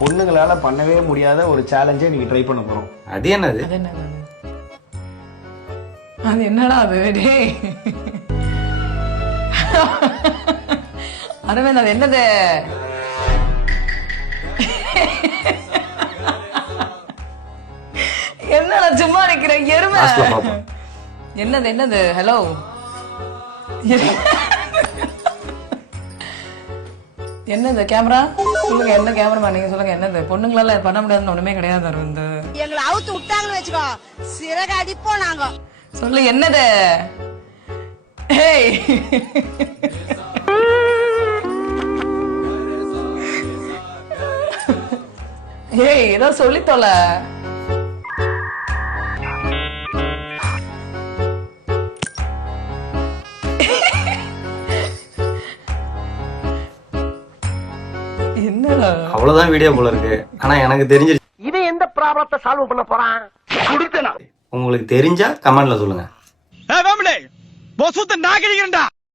பொண்ணுங்களால பண்ணவே முடியாத ஒரு சேலஞ்சை நீங்க ட்ரை பண்ண போறோம். அது என்னது? அது என்னடா அது? டேய் அரவிந்த், அது என்னது? என்னடா சும்மா நிக்கிற எருமை? என்னது என்னது? ஹலோ, என்னது கேமரா? சொல்லுங்க, என்ன கேமரா நீங்க சொல்லுங்க, என்னது? பொண்ணுங்களால பண்ண முடியாதுன்னு ஒண்ணுமே கிடையாது அரவிந்த். எங்களை அவுத்து விட்டாங்கன்னு வச்சுக்கோ, சிறக அடிப்போம் நாங்க. சொல்லு, என்னது? ஏய், ஏய், ஏதோ சொல்லி தொலை. என்னடா? அவ்வளவுதான் வீடியோ போல இருக்கு. ஆனா எனக்கு தெரிஞ்சிருச்சு. இவன் எந்த ப்ராப்ளத்தை சால்வ் பண்ண போறான்? உங்களுக்கு தெரிஞ்சா கமெண்ட்ல சொல்லுங்க. நாகரிகண்டா